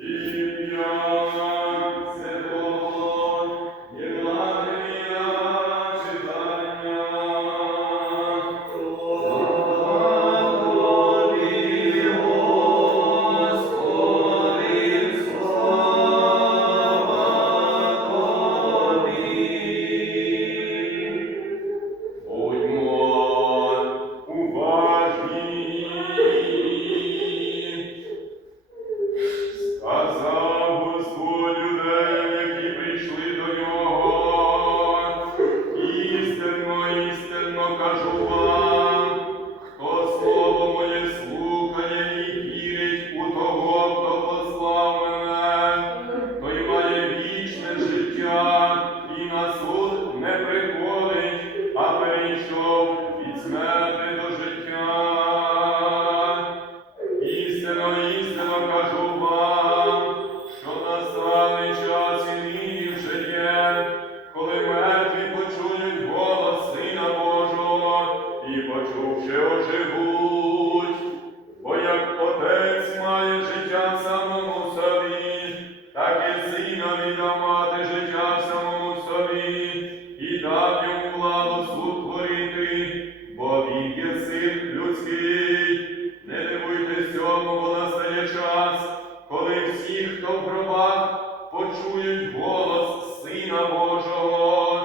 ім'я перейшов від смерти до життя. Істинно, істинно кажу вам, що настаний час і нині вже є, коли мертві почують голос Сина Божого і почувши оживуть. Час, коли всі, хто в гробах, почують голос Сина Божого,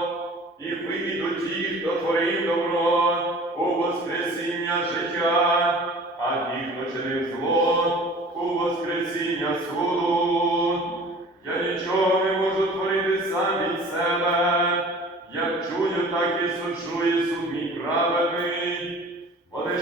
і вийдуть ті, хто творив добро у Воскресіння життя, а ті, хто чинив зло у Воскресіння суду. Я нічого не можу творити сам від себе, як чую, так і суджу, і суд мій праведний, бо не